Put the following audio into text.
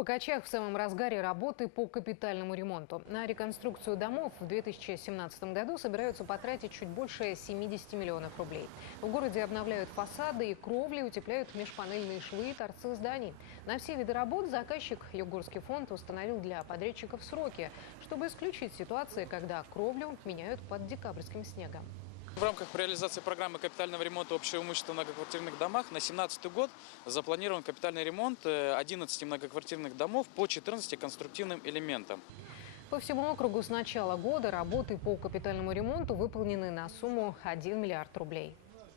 Покачах в самом разгаре работы по капитальному ремонту. На реконструкцию домов в 2017 году собираются потратить чуть больше 70 миллионов рублей. В городе обновляют фасады и кровли, утепляют межпанельные швы и торцы зданий. На все виды работ заказчик Югорский фонд установил для подрядчиков сроки, чтобы исключить ситуации, когда кровлю меняют под декабрьским снегом. В рамках реализации программы капитального ремонта общего имущества в многоквартирных домах на 2017 год запланирован капитальный ремонт 11 многоквартирных домов по 14 конструктивным элементам. По всему округу с начала года работы по капитальному ремонту выполнены на сумму 1 миллиард рублей.